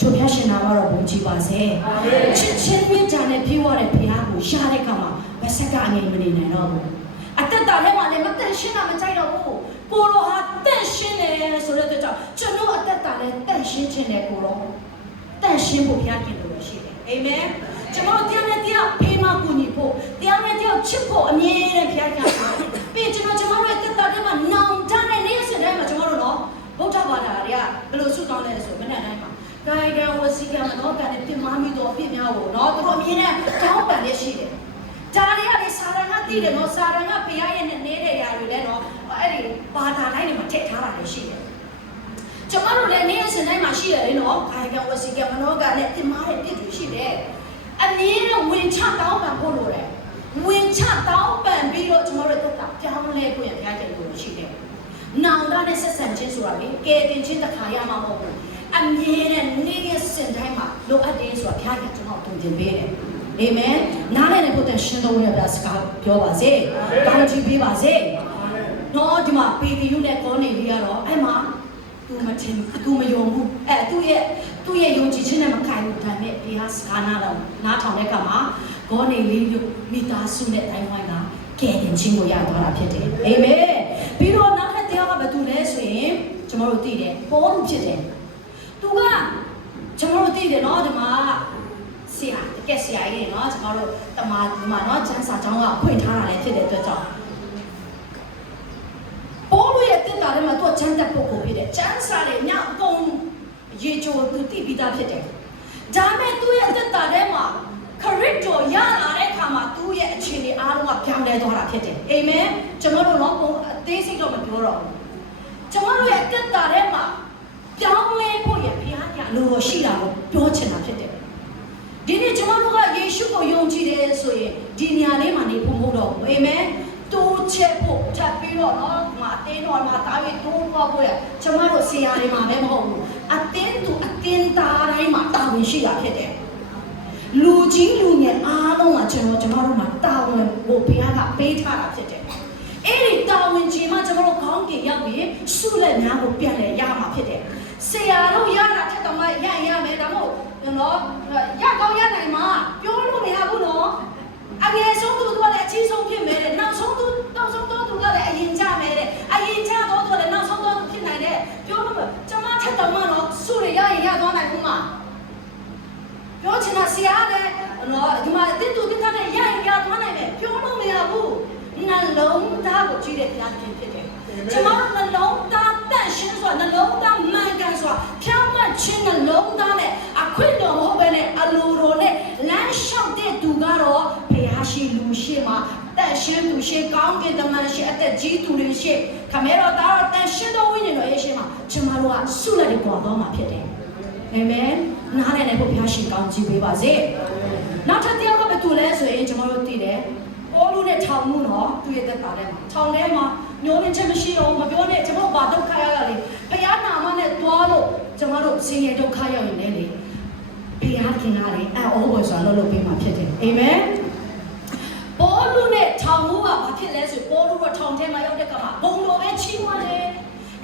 ထိုဖျားရှင်နာကတော့ဘုန်းကြီးပါစေချစ်ချင်းမြတ်ကြတဲ့ပြေးဝတဲ့ဘုရားကိုရှားတဲ့ခါမှာမဆက်ကအငြိမ်မနေနိုင်တော့ဘူးအသက်တာထဲမှာလည်းမတန့်ရှင်းတာမကြိုက်တော့ဘူးကိုလိုဟာတန့်ရှင်းတယ်ဆိုတဲ့အတွက်ကြောင့်ကျွန်တော်အသက်တာလည်းတန့်ရှင်းခြင်းနဲ့ကိုတော့တန့်ရှင်းဖို့ဘုရားခင်လို့ရှိတယ်အာမင်ကျွန်တော်တရားနဲ့တရားဖေးမကူညီဖို့တရားနဲ့တရားချစ်ဖို့အမြဲတမ်းဘုရားခင်ပြီးကျွန်တော်ရဲ့သက်တာထဲမှာနောင်တတဲ့နေ့စဉ်တိုင်းမှာကျွန်တော်တို့နော်ဗုဒ္ဓဘာသာတွေကဘယ်လိုဆုတောင်းလဲဆိုမနေ့တိုင်းမှာကာယကံဝစီကံမနောကံနဲ့ပြမမီတော့ပြများကိုနော်သူတို့အမြင်နဲ့တောင်းပန်လေးရှိတယ်။ဒါတွေကလေစာရဏသိတယ်နော်စာရဏဘုရားရဲ့နေတဲ့ຢာတွေလည်းနော်အဲ့ဒီဘာသာတိုင်းတွေမှာထည့်ထားတာလည်းရှိတယ်။ကျွန်တော်တို့လည်းနေ့စဉ်တိုင်းမှာရှိရတယ်နော်ကာယကံဝစီကံမနောကံနဲ့ပြမတဲ့ပြည့်တွေရှိတယ်။အမြင်နဲ့ဝင်ချတောင်းပန်ဖို့လိုတယ်။ဝင်ချတောင်းပန်ပြီးတော့ကျွန်တော်တို့သက်တာပြောင်းလဲဖို့ရဘုရားကျင့်လို့ရှိတယ်။နောင်တနဲ့ဆက်ဆံခြင်းဆိုတာလေကဲတင်ခြင်းတစ်ခါရမှာမဟုတ်ဘူး။အမြဲတမ်းနေ့စဉ်တိုင်းမှာလိုအပ်တယ်ဆိုတာဘုရားကကျွန်တော်တုံ့ပြန်ပေးတယ်။အာမင်။နားလည်တဲ့ပုဒ်တဲ့ရှင်တော်ဝင်တဲ့စကားပြောပါစေ။ကောင်းချီးပေးပါစေ။နော်ဒီမှာပေတရုနဲ့ကောနေလေးကတော့အဲ့မှာသူမယုံဘူး။သူ့ရဲ့ယုံကြည်ခြင်းနဲ့မခိုင်ဘူးဒါနဲ့ဘုရားစကားနားထောင်တဲ့အခါမှာကောနေလေးမျိုးမိသားစုနဲ့တိုင်းဝိုင်းကကဲတင်ခြင်းကိုရသွားတာဖြစ်တယ်။အာမင်။ပြီးတော့နောက်ထပ်တရားကဘာတူလဲဆိုရင်ကျွန်တော်တို့သိတယ်ပေါ်လို့ဖြစ်တယ်။သူကကျွန်တော်တို့သိတယ်နော်ဒီမှာဆရာတကယ်ဆရာကြီးနော်ကျွန်တော်တို့တမာဒီမှာနော်ကျန်းစာကျောင်းကဖွင့်ထားတာလည်းဖြစ်တဲ့အတွက်ကြောင့်ပေါ်လို့ရဲ့တက်တာထဲမှာသူကကျန်းတဲ့ပုဂ္ဂိုလ်ဖြစ်တယ်ကျန်းစာတွေညအကုန်ရေချိုသူသိပြီးသားဖြစ်တယ်ဒါမဲ့သူ့ရဲ့တက်တာထဲမှာခရစ်တော်ရလာတဲ့အခါမှာသူ့ရဲ့အခြေအနေအားလုံးကပြောင်းလဲသွားတာဖြစ်တယ်အာမင်ကျွန်တော်တို့တော့အသေးစိတ်တော့မပြောတော့ဘူးကျွန်တော်တို့ရဲ့တက်တာထဲမှာပြောင်းလဲဖို့ရဘုရားကလိုလိုရှိတာကိုပြောချင်တာဖြစ်တယ်ဒီနေ့ကျွန်တော်တို့ကယေရှုကိုယုံကြည်တယ်ဆိုရင်ဒီနေရာလေးမှာနေဖို့မဟုတ်တော့ဘူးအာမင်တိုးချက်ဖို့ထပ်ပြီးတော့နော်ငါအတင်းတော်မှာတားပြီးတိုးသွားဖို့ရကျွန်တော်တို့ဆရာတွေမှာလည်းမဟုတ်ဘူးအတင်းသူအတင်းသားတိုင်းမှာတာဝန်ရှိတာဖြစ်တယ်လူကြီးလူငယ်အားလုံးကကျွန်တော်တို့မှာတာဝန်ကိုဘုရားကပေးထားတာဖြစ်တယ်အဲ့ဒီတာဝန်ကြီးမှကျွန်တော်တို့ခေါင်းကင်ရောက်ပြီးဆုလက်များကိုပြန်လဲရမှာဖြစ်တယ်ဆရာတို့ရတာထက်တော့မှရမယ်ဒါမို့နော်ရကောင်းရနိုင်မှာပြောလို့မရဘူးနော်အငယ်ဆုံးသူတို့လည်းအကြီးဆုံးဖြစ်မယ်တဲ့နောက်ဆုံးသူကလည်းအရင်ကြမယ်တဲ့အရင်ကြတော့သူလည်းနောက်ဆုံးတော့ဖြစ်နိုင်တဲ့ပြောလို့ကျွန်မထက်တော့မှတော့ဆုရရရင်ရသွားနိုင်ဘူးမှာပြောချင်တာဆရာလည်းနော်ဒီမှာတင်းသူတင်းသားနဲ့ရရင်ရသွားနိုင်မယ်ပြောလို့မရဘူးနှလုံးသားကိုကြည့်တဲ့ဘုရားခင်ဖြစ်တယ်ကျွန်တော်နှလုံးသားတန့်ရှင်းစွာနှလုံးသားမှန်ကန်စွာဖြောင်းမှခြင်းနှလုံးသားနဲ့အခွင့်တော်မဟုတ်ဘဲနဲ့အလိုတော်နဲ့လမ်းလျှောက်တဲ့သူကတော့ဘုရားရှိလူရှိမှာတန့်ရှ ရှင်သူရှင်ကောင်းကင်တမန်ရှင်အသက်ကြီးသူတွေရှင်ခမဲတော်သားတော်တန်ရှင်တော်ဝိညာဉ်တော်ရဲ့ရှင်မှာကျမတို့ကဆုလက်တွေပေါ်တော့မှာဖြစ်တယ်အာမင်နားလည်းဖို့ဘုရားရှင်ကောင်းချီးပေးပါစေနောက်ထပ်တစ်ယောက်ကဘယ်သူလဲဆိုရင်ကျမတို့သိတယ်ပေါ်လူနဲ့ထောင်မှုတော့သူရဲ့သက်တာထဲမှာထောင်ထဲမှာညှိုးနှင်းချက်မရှိတော့မပြောနဲ့ကျမတို့ဘာဒုက္ခရောက်ရလဲဘုရားနာမနဲ့တွားလို့ကျမတို့ဆင်းရဲဒုက္ခရောက်ရင်လည်းလေဘုရားခင်ကလေအော်ဘောဆိုတာလုပ်ပေးမှာဖြစ်တယ်အာမင်ပေါ်လူနဲ့ထောင်မှုကဘာဖြစ်လဲဆိုပေါ်လူကထောင်ထဲမှာရောက်တဲ့ကမှာဘုံတော်ပဲချီးမွမ်းတယ်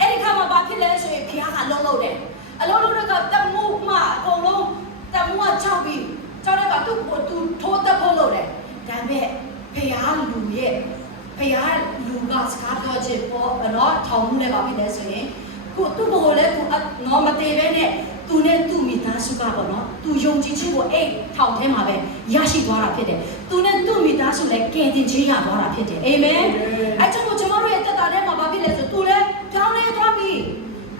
အဲ့ဒီခါမှာဘာဖြစ်လဲဆိုရင်ဘုရားကလုံးလုံးတယ်အလုံးလုံးကတမှုမှအကုန်လုံးတမှုကချောက်ပြီးချောက်တဲ့ကသူထိုးတက်ဖို့လုပ်တယ်ဒါပေမဲ့ဖျားလူရဲ့ဖျားလူကစကားပြောချင်ပေါ်တော့ထောင်မှုနဲ့ပါပြီလဲဆိုရင်ကိုသူ့ကိုလည်းကိုနော်မသေးပဲနဲ့သူနဲ့သူ့မိသားစုကပေါ့နော်သူယုံကြည်ခြင်းကိုအဲ့ထောင်ထဲမှာပဲရရှိသွားတာဖြစ်တယ်သူနဲ့သူ့မိသားစုလည်းကယ်တင်ခြင်းရသွားတာဖြစ်တယ်အာမင်အဲ့ကြောင့်ကျွန်တော်တို့ရဲ့တက်တာထဲမှာဘာဖြစ်လဲဆိုသူလည်းကြောင်းလဲသွားပြီ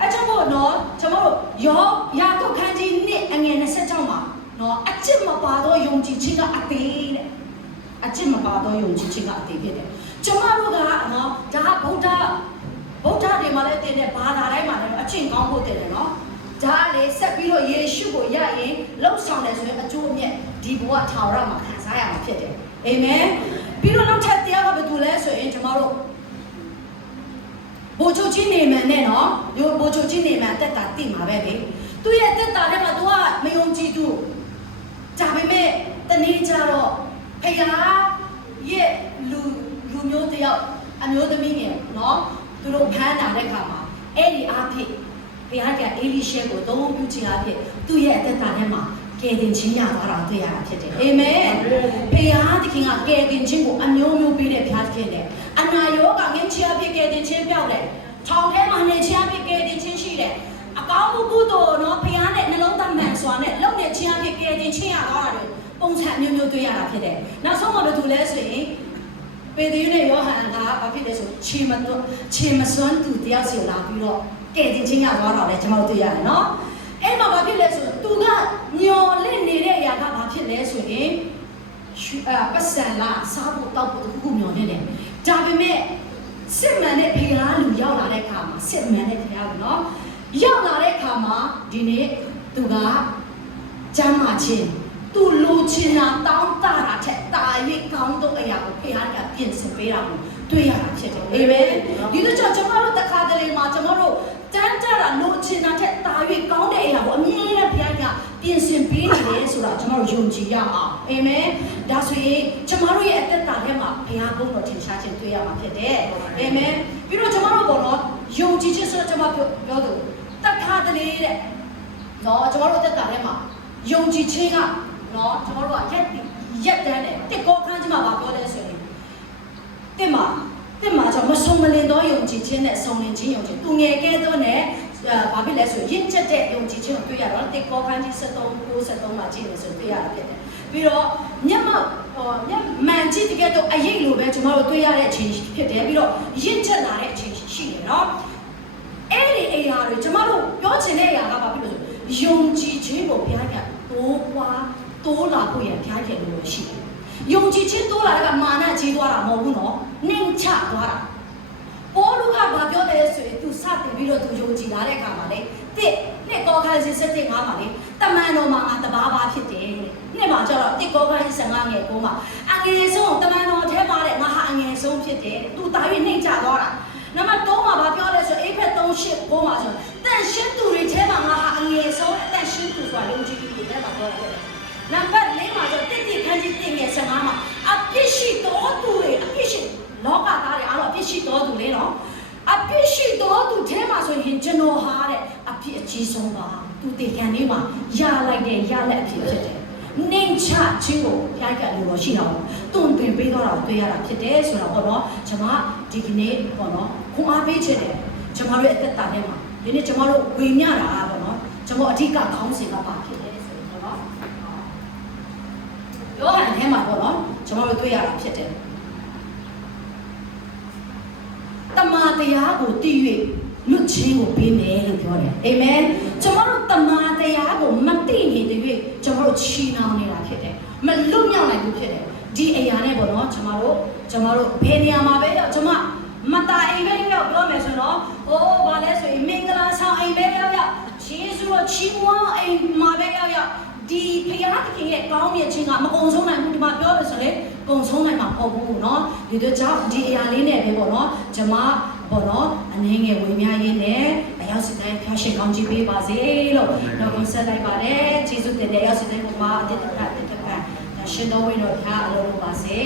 အဲ့ကြောင့်ပေါ့နော်ကျွန်တော်တို့ယာကုပ်ခန်းကြီး1အငယ်26မှာနော်အကျင့်မပါတော့ယုံကြည်ခြင်းကအသေးတဲ့အကျင့်မပါတော့ယုံကြည်ခြင်းကအသေးဖြစ်တယ်ကျွန်တော်တို့ကနော်ဒါကဗုဒ္ဓတွေမှာလည်းတင်တဲ့ဘာသာတိုင်းမှာလည်းအကျင့်ကောင်းဖို့တင်တယ်နော်ဒါလေဆက်ပြီးတော့ယေရှုကိုယရင်လှုပ်ဆောင်တယ်ဆိုရင်အကျိုးအမြတ်ဒီဘဝထာဝရမှာခံစားရမှာဖြစ်တယ်အာမင်ပြီးတော့နောက်ထပ်တရားကဘာတူလဲဆိုရင်ကျွန်တော်တို့ဘိုလ်ချုပ်ကြီးနေမှန်နဲ့နော်ဘိုလ်ချုပ်ကြီးနေမှန်တက်တာတိမှာပဲလေသူရဲ့တက်တာထဲမှာသူကမယုံကြည်သူဒါပေမဲ့တနေ့ကျတော့ဖခင်ရဲ့လူမျိုးတယောက်အမျိုးသမီးငယ်နော်သူတို့ဖမ်းတာတဲ့ခါမှာအဲ့ဒီအားဖြင့်ဘုရားကအေလိရှဲကိုသုံးပြုခြင်းအဖြစ်သူ့ရဲ့အသက်တာထဲမှာကယ်တင်ခြင်းရသွားတာတွေ့ရတာဖြစ်တယ်အာမင်ဘုရားသခင်ကကယ်တင်ခြင်းကိုအမျိုးမျိုးပေးတဲ့ဘုရားသခင်နဲ့အနာရောဂါငင်းခြင်းအဖြစ်ကယ်တင်ခြင်းပြောက်တယ်ထောင်ထဲမှာနေခြင်းအဖြစ်ကယ်တင်ခြင်းရှိတယ်အကောင်းမှုကုသိုလ်နော်ဘုရားနဲ့နှလုံးသားမှန်စွာနဲ့လုပ်နေခြင်းအဖြစ်ကယ်တင်ခြင်းရသွားတာတွေပုံစံမျိုးမျိုးတွေ့ရတာဖြစ်တယ်နောက်ဆုံးမှာဘယ်သူလဲဆိုရင်ပေတရုနဲ့ယောဟန်ကဘာဖြစ်လဲဆိုခြေမစွမ်းသူတယောက်စီလာပြီးတော့ကဲတင်ချင်းရသွားတော့လေကျွန်တော်တို့တွေ့ရတယ်နော်အဲ့မှာဘာဖြစ်လဲဆိုသူကညော်လင့်နေတဲ့အရာကဘာဖြစ်လဲဆိုရင်ပတ်စံလာစားဖို့တောက်ဖို့တခုညော်နေတယ်ဒါပေမဲ့စစ်မှန်တဲ့ဖခင်လူရောက်လာတဲ့အခါမှာစစ်မှန်တဲ့ဖခင်လူနော်ရောက်လာတဲ့အခါမှာဒီနေ့သူကကျမ်းမာခြင်းသူလိုချင်တာတောင်းတတာထက်တာ၍ကောင်းသောအရာကိုဖခင်ကပြင်ဆင်ပေးတာကိုတွေ့ရတာဖြစ်တယ်အာမင်ဒီလိုကြောင့်ကျွန်တော်တို့တခါတလေမှာကျွန်တော်တို့တန်းကြတာလိုချင်တာထက်တာ၍ကောင်းတဲ့အရာကိုအမြဲတမ်းဖခင်ကပြင်ဆင်ပေးနေတယ်ဆိုတာကျွန်တော်တို့ယုံကြည်ရအောင်အာမင်ဒါဆိုရင်ကျွန်တော်တို့ရဲ့အသက်တာထဲမှာဘုရားဘုန်းတော်ထင်ရှားခြင်းတွေ့ရမှာဖြစ်တယ်အာမင်ပြီးတော့ကျွန်တော်တို့ဘောနော်ယုံကြည်ခြင်းဆိုတော့ကျွန်တော်ပြောသူတခါတလေတဲ့နော်ကျွန်တော်တို့အသက်တာထဲမှာယုံကြည်ခြင်းကနော်ကျွန်တော်တို့ကရက်တန်းတယ်တစ်ကောခန်းကြီးမှာပြောလဲဆိုရင်တစ်မှာကျွန်တော်မဆုံးမလင်တော့ယုံကြည်ခြင်းနဲ့ဆုံးလင်ခြင်းယုံကြည်သူငယ်ကဲတော့နဲ့ဘာဖြစ်လဲဆိုရင်ရင့်ချက်တဲ့ယုံကြည်ခြင်းကိုတွေ့ရတော့တစ်ကောခန်းကြီး73မှာကြည့်နေဆိုတွေ့ရတာဖြစ်တယ်ပြီးတော့မျက်မှန်ကြည့်တကယ်တော့အရေးလိုပဲကျွန်တော်တို့တွေ့ရတဲ့အချိန်ဖြစ်တယ်ပြီးတော့ရင့်ချက်လာတဲ့အချိန်ရှိတယ်နော်အဲ့ဒီအရာတွေကျွန်တော်တို့ပြောချင်တဲ့အရာကဘာဖြစ်လို့ဆိုယုံကြည်ခြင်းကိုဘုရားကတိုးလာဖို့ရဘုရားရဲ့လိုရှိတယ်ယုံကြည်ခြင်းတိုးလာတဲ့ကမာနကြီးသွားတာမဟုတ်ဘူးနော်နှိမ်ချသွားတာဘောလူကဘာပြောတယ်ဆိုရင်သူစတင်ပြီးတော့သူယုံကြည်လာတဲ့အခါမှာလေတစ်ကောခန်းစီ7:5မှာလေတမန်တော်မှာငါတဘာဘာဖြစ်တယ်နှစ်မှာကျတော့တစ်ကောခန်းစီ15ငယ်9မှာအငယ်ဆုံးတမန်တော်ထဲမှာတဲ့ငါဟာအငယ်ဆုံးဖြစ်တယ်သူတာ၍နှိမ်ချသွားတာနံပါတ်3မှာဘာပြောလဲဆိုအိဖက်3:9မှာဆိုတန်ရှင်းသူတွေထဲမှာငါဟာအငယ်ဆုံးတန်ရှင်းသူဆိုတာယုံကြည်သူတွေထဲမှာပြောတယ်နံပါတ်4မှာဆိုတိတိခန်းကြီးတင်ငယ်15မှာအပြစ်ရှိတော်သူတွေအပြစ်ရှိလောကသားတွေအားလုံးအပြစ်ရှိတော်သူလေနော်အပြစ်ရှိတော်သူထဲမှာဆိုရင်ကျွန်တော်ဟာတဲ့အပြစ်အကြီးဆုံးပါသူတေခံနေမှာရလိုက်တဲ့ရလက်အဖြစ်ဖြစ်တယ်နှိမ်ချခြင်းကိုဖျားကလို့ရှိတော့တုံ့ပြန်ပေးတော့တွေ့ရတာဖြစ်တယ်ဆိုတော့ပေါ့နော်ကျွန်မဒီကနေ့ပေါ့နော်ခွန်အားပေးခြင်းတယ်ကျွန်တော်တို့အသက်တာထဲမှာဒီနေ့ကျွန်တော်တို့ဝေမျှတာပေါ့နော်ကျွန်တော်အဓိကခေါင်းစဉ်ကပါဖြစ်တယ်ဆိုတော့ပေါ့နော်ယောဟန်ထဲမှာပေါ့နော်ကျွန်တော်တို့တွေ့ရတာဖြစ်တယ်တမန်တရားကိုတည်၍လွတ်ခြင်းကိုပေးမယ်လို့ပြောတယ်အာမင်ကျွန်တော်တို့တမန်တရားကိုမသိနေတဲ့၍ကျွန်တော်တို့ချီနှောင်နေတာဖြစ်တယ်မလွတ်မြောက်နိုင်ဘူးဖြစ်တယ် ဒီအရာနဲ့ပေါ့နော်ကျမတို့ဘယ်နေရာမှာပဲရောက်ကျမမတာအိမ်ပဲရောက်ပြောမယ်ဆိုတော့ဟိုးဘာလဲဆိုရင်မင်္ဂလာဆောင်အိမ်ပဲရောက်ယေရှုတော်ချီးမွမ်းအိမ်မှာပဲရောက်ဒီဖခင်သခင်ရဲ့ကောင်းမြတ်ခြင်းကမကုံဆုံးနိုင်ဘူးဒီမှာပြောလို့ဆိုလေကုံဆုံးနိုင်မှာမဟုတ်ဘူးเนาะဒီတော့ကြောင့်ဒီအရာလေးနဲ့ပဲပေါ့နော်ကျမပေါ့နော်အနေငယ်ဝင်များရင်းနဲ့အရောက်စစ်တိုင်းဖျားရှင်ကောင်းချီးပေးပါစေလို့တော့ကိုဆက်လိုက်ပါတယ်ကျေးဇူးတင်တဲ့အရောက်စစ်တိုင်းကိုမအတက်တက်ရှင်တော်ဝိတော်ဖျားအလိုလိုပါစေ